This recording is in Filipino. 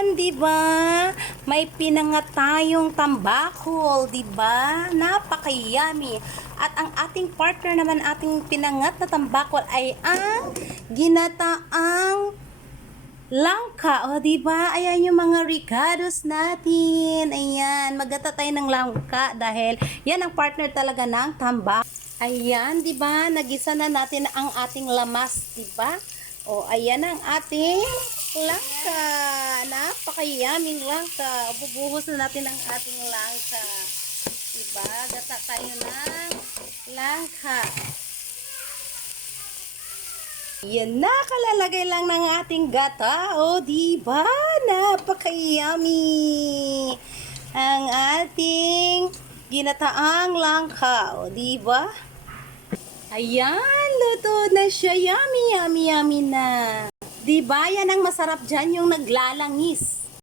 Ayan, 'di ba? May pinangat tayong tambakol, 'di ba? Napaka-yummy. At ang ating partner naman ating pinangat na tambakol ay ang ginataang langka. O, 'di ba? Ayan yung mga ricados natin. Ayan, magata tayo ng langka dahil yan ang partner talaga ng tambakol. Ayan, 'di ba? Nagisa na natin ang ating lamas, 'di ba? O, ayan ang ating langka. Napaka-yuming langka. Bubuhos na natin ang ating langka. Diba? Gata tayo ng langka. Yan na, kalalagay lang ng ating gata. O, diba? Napaka-yummy. Ang ating ginataang langka. O, diba? Ayan, luto na siya. Yummy, yummy, yummy na. Diba? Yan ang masarap dyan, yung naglalangis.